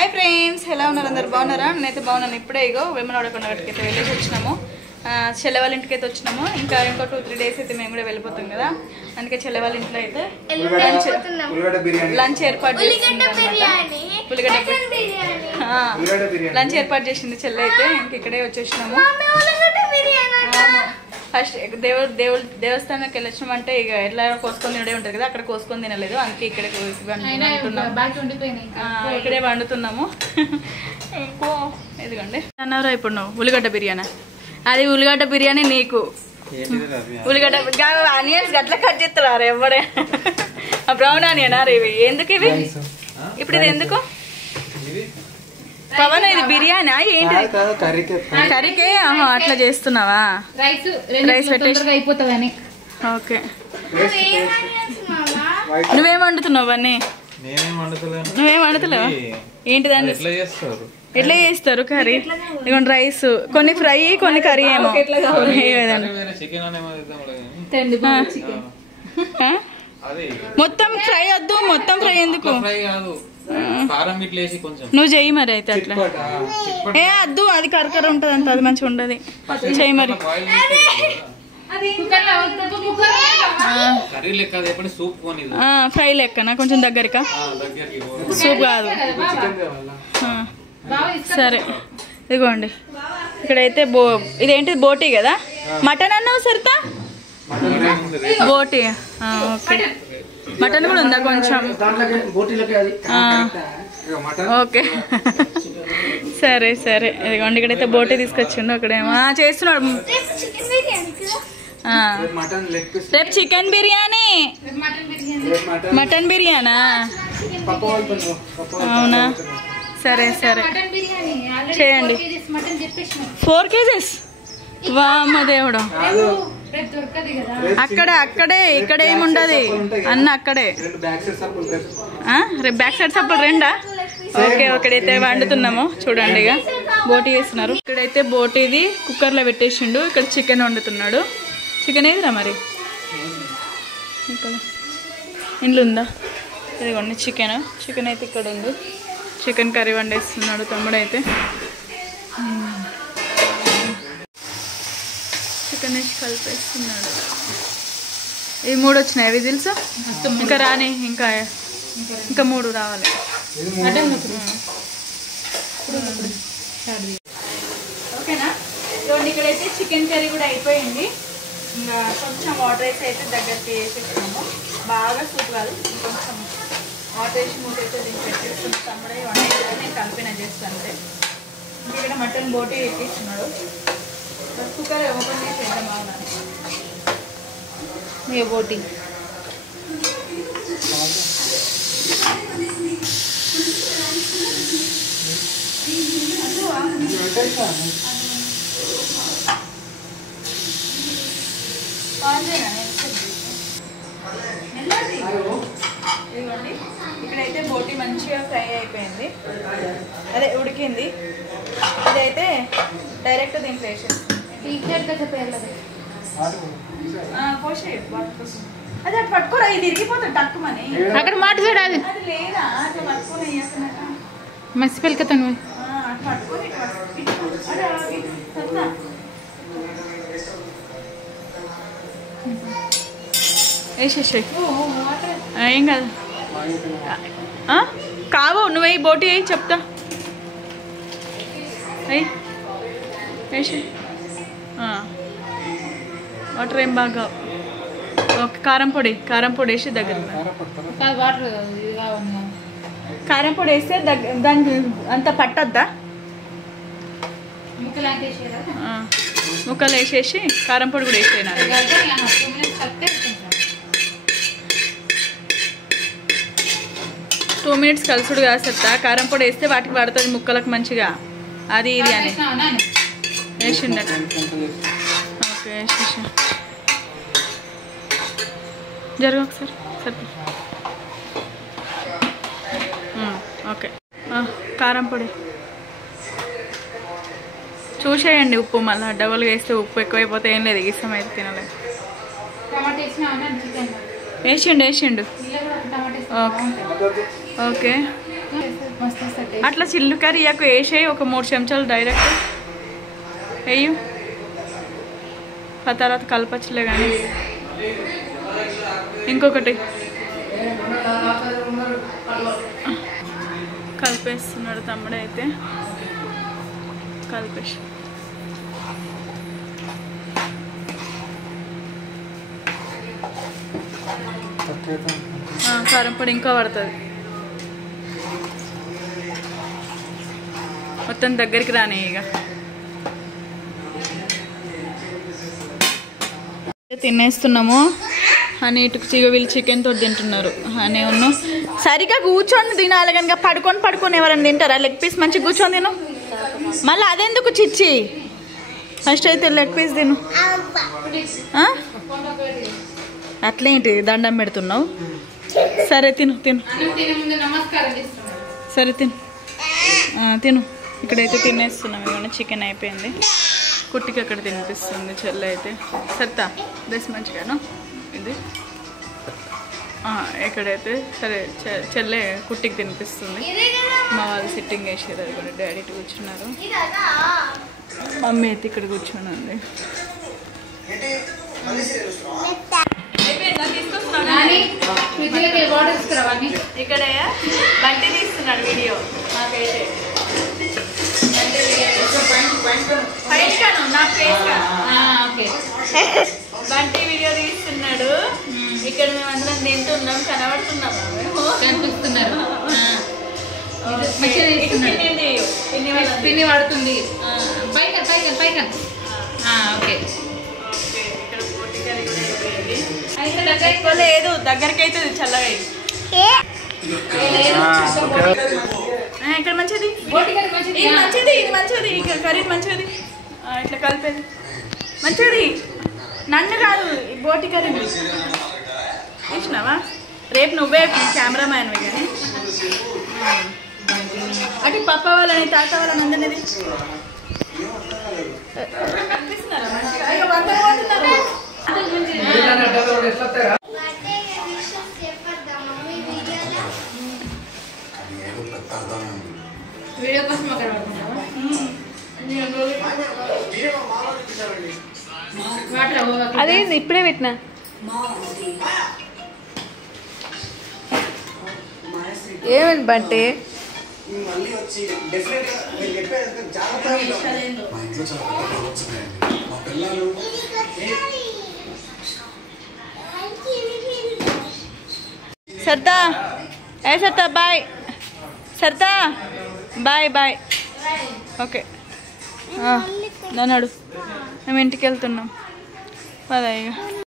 Hi friends, ఎలా ఉన్నారు? అందరు బాగున్నారా? నేనైతే బాగున్నాను. ఇప్పుడే ఇగో వేమనవాడకొండకి అయితే వెళ్ళేసి వచ్చినాము. చెల్లె వాళ్ళ ఇంటికి అయితే వచ్చినాము. ఇంకా ఇంకో 2-3 డేస్ అయితే మేము కూడా వెళ్ళిపోతాం కదా. అందుకే చెల్లె వాళ్ళ ఇంట్లో అయితే లంచ్ ఏర్పాటు చేసింది. లంచ్ ఏర్పాటు చేసింది చెల్లె అయితే. ఇంక ఇక్కడే వచ్చేసినాము. ఫస్ట్ దేవస్థానానికి వెళ్ళొచ్చినాం అంటే ఇక ఎట్లా కోసుకొని తినడే ఉంటుంది కదా, అక్కడ కోసుకొని తినలేదు. అందుకే ఇక్కడే ఇక్కడే వండుతున్నాము. ఇంకో ఇదిగోండి అన్నారా ఇప్పుడు నువ్వు ఉల్లిగడ్డ బిర్యానీ. అది ఉల్లిగడ్డ బిర్యానీ నీకు. ఉల్లిగడ్డ ఆనియన్స్ గట్లా కట్ చేస్తారు ఎవడే. బ్రౌన్ ఆనియన్ అరే ఇవి ఎందుకు? ఇవి ఇప్పుడు ఇది ఎందుకు పవన్? ఇది బిర్యానా ఏంటి? కర్రీకే అట్లా చేస్తున్నావా? రైస్ పెట్టేసి అయిపోతుందని. ఓకే, నువ్వేం వండుతున్నావు అన్నీ? నువ్వేం వండుతలేవా? ఏంటిదాన్ని ఎట్లా చేస్తారు కర్రీ? ఇదిగోండి రైస్, కొన్ని ఫ్రై కొన్ని కర్రీ ఏమో. మొత్తం ఫ్రై వద్దు, మొత్తం ఫ్రై ఎందుకు? నువ్వు చెయ్యి మరి అయితే అట్లా. ఏ వద్దు, అది కరకర ఉంటది అంత, అది మంచిగా ఉండదు. చెయ్యి మరి. ఫ్రై లెక్కనా? కొంచెం దగ్గరకా? సూప్ కాదు. సరే ఇదిగోండి. ఇక్కడైతే ఇదేంటి బోటీ కదా? మటన్ అన్నావు సరితా? బోటీ. ఓకే, మటన్ కూడా ఉందా కొంచెం? ఓకే సరే సరే. ఇదిగోండి ఇక్కడైతే బోటీ తీసుకొచ్చిండు. అక్కడేమో చేస్తున్నాడు. రేపు చికెన్ బిర్యానీ, మటన్ బిర్యానా? అవునా? సరే సరే చేయండి. 4 kgs. వామ్మ దేవుడు. అక్కడే ఇక్కడ ఏముండదు అన్న, అక్కడే. రేపు బ్యాక్ సైడ్ సప్పుడు రెండా? ఓకే, ఒకడైతే వండుతున్నాము చూడండి. ఇక బోటీ వేస్తున్నారు. ఇక్కడైతే బోటీది కుక్కర్లో పెట్టేసిండు. ఇక్కడ చికెన్ వండుతున్నాడు. చికెన్ ఏదిరా మరి? ఇక్కడ ఇంట్లో ఉందా? ఇదిగోండి చికెన్. చికెన్ అయితే ఇక్కడ ఉంది. చికెన్ కర్రీ వండేస్తున్నాడు తమ్ముడైతే. చికెన్ వేసి కలిపేస్తున్నాడు. ఈ 3 వచ్చినాయి విజిల్స్. ఇంకా రాని, ఇంకా 3 రావాలి. ఓకేనా? చూడండి ఇక్కడైతే చికెన్ కర్రీ కూడా అయిపోయింది. ఇంకా కొంచెం వాటర్ వేసి అయితే దగ్గరికి వేసేస్తున్నాము. బాగా సూప్ కాదు, కొంచెం వాటర్ వేసి మూత అయితే దీన్ని పెట్టేస్తున్నాం. తమ్ముడే వంట నేను కలిపిన చేస్తాను అంటే. ఇక్కడ మటన్ బోటీ ఎక్కిస్తున్నాడు. కుక్కర్ ఓపెన్ చేసి వేద్దాం. బాగున్నాను ఏ బోటీ. ఇదిగోండి ఇక్కడైతే బోటీ మంచిగా ఫ్రై అయిపోయింది, అదే ఉడికింది. ఇదైతే డైరెక్ట్ దీంట్లో వేసేది. అదే అటు పట్టుకోరా, ఇది ఇరిగిపోతుంది టక్కుమని. అక్కడ మాట చూడాలి. అది లేదా అట్లా పట్టుకొని మసి పెళ్ళకతాను. అటు పట్టుకొని వేసేసాయి. ఏం కాదు. కావు నువ్వు బోటీ అయ్యి చెప్తా. అయ్యి వేసి వాటర్ ఏం బాగా. ఓకే, కారం పొడి వేసి దగ్గర. కారం పొడి వేస్తే దానికి అంత పట్టద్దా? ముక్కలు వేసేసి కారం పొడి కూడా వేసేనా? 2 minutes కలుసుడు కాదు చెప్తా. కారం పొడి వేస్తే వాటికి పడుతుంది ముక్కలకు మంచిగా. అది ఇది అని వేసిండట. ఓకే వేసేసి జరుగు ఒకసారి. సరే ఓకే. కారం పొడి చూసేయండి. ఉప్పు మళ్ళీ డబుల్గా వేస్తే ఉప్పు ఎక్కువైపోతే ఏం లేదు, ఇష్టం అయితే తినలేదు. వేసిండు. ఓకే ఓకే అట్లా చిల్లు కర్రీ వేసేయి ఒక 3 చెంచాలు డైరెక్ట్ వేయు. ఆ తర్వాత కలపచ్చులే కానీ. ఇంకొకటి కలిపేస్తున్నాడు తమ్ముడైతే. కలిపేసి కారం పొడి ఇంకా పడుతుంది. మొత్తం దగ్గరికి రాని ఇక. తినేస్తున్నాము. అని ఇటుకు వీళ్ళు చికెన్ తోటి తింటున్నారు. అని ఉన్న సరిగా కూర్చొని తినాలి కనుక పడుకొని ఎవరైనా తింటారా? లెగ్ పీస్ మంచిగా కూర్చొని తిను. మళ్ళీ అదెందుకు చిచ్చి? ఫస్ట్ అయితే లెగ్ పీస్ తిను. అట్లేంటి దండం పెడుతున్నావు? సరే తిను. సరే తిను. ఇక్కడైతే తినేస్తున్నాం. ఏమన్నా చికెన్ అయిపోయింది. కుట్టికి అక్కడ తినిపిస్తుంది చెల్లె అయితే. సత్తా డ్రెస్ మంచిగాను ఇది. ఎక్కడైతే సరే చెల్లె కుట్టికి తినిపిస్తుంది. మా వాళ్ళు సిట్టింగ్ వేసారు. అది కూడా డాడీ ఇటు కూర్చున్నారు. మమ్మీ అయితే ఇక్కడ కూర్చొని ఉంది. ఇక్కడ బంటి తీస్తున్నాడు వీడియో. నాకైతే బంటి వీడియో తీస్తున్నాడు. ఇక్కడ మేమందరం తింటున్నాం. కనబడుతున్నాము. పిన్ని పడుతుంది. ఓకే. ఇక్కడ లేదు, దగ్గరికి అయితే చల్లగా. ఇక్కడ మంచిది, ఇది మంచిది, కర్రీ మంచిది. ఇట్లా కలిపేది మంచిది. నన్ను కాదు, బోటి కర్రీ చూసినావా? రేపు నువ్వే కెమెరామ్యాన్వి కానీ. అటు పప్ప వాళ్ళని తాత వాళ్ళని అందరిది కనిపిస్తున్నారా మంచిగా? అయ్యో వంట పోతున్నారా? వీడియో కోసం అక్కడ అదే ఇప్పుడే పెట్టినా. ఏమండి బంటే Sarda Sarda bye. Sarda bye. Okay నన్ను మేము ఇంటికి వెళ్తున్నాం. పద ఇక.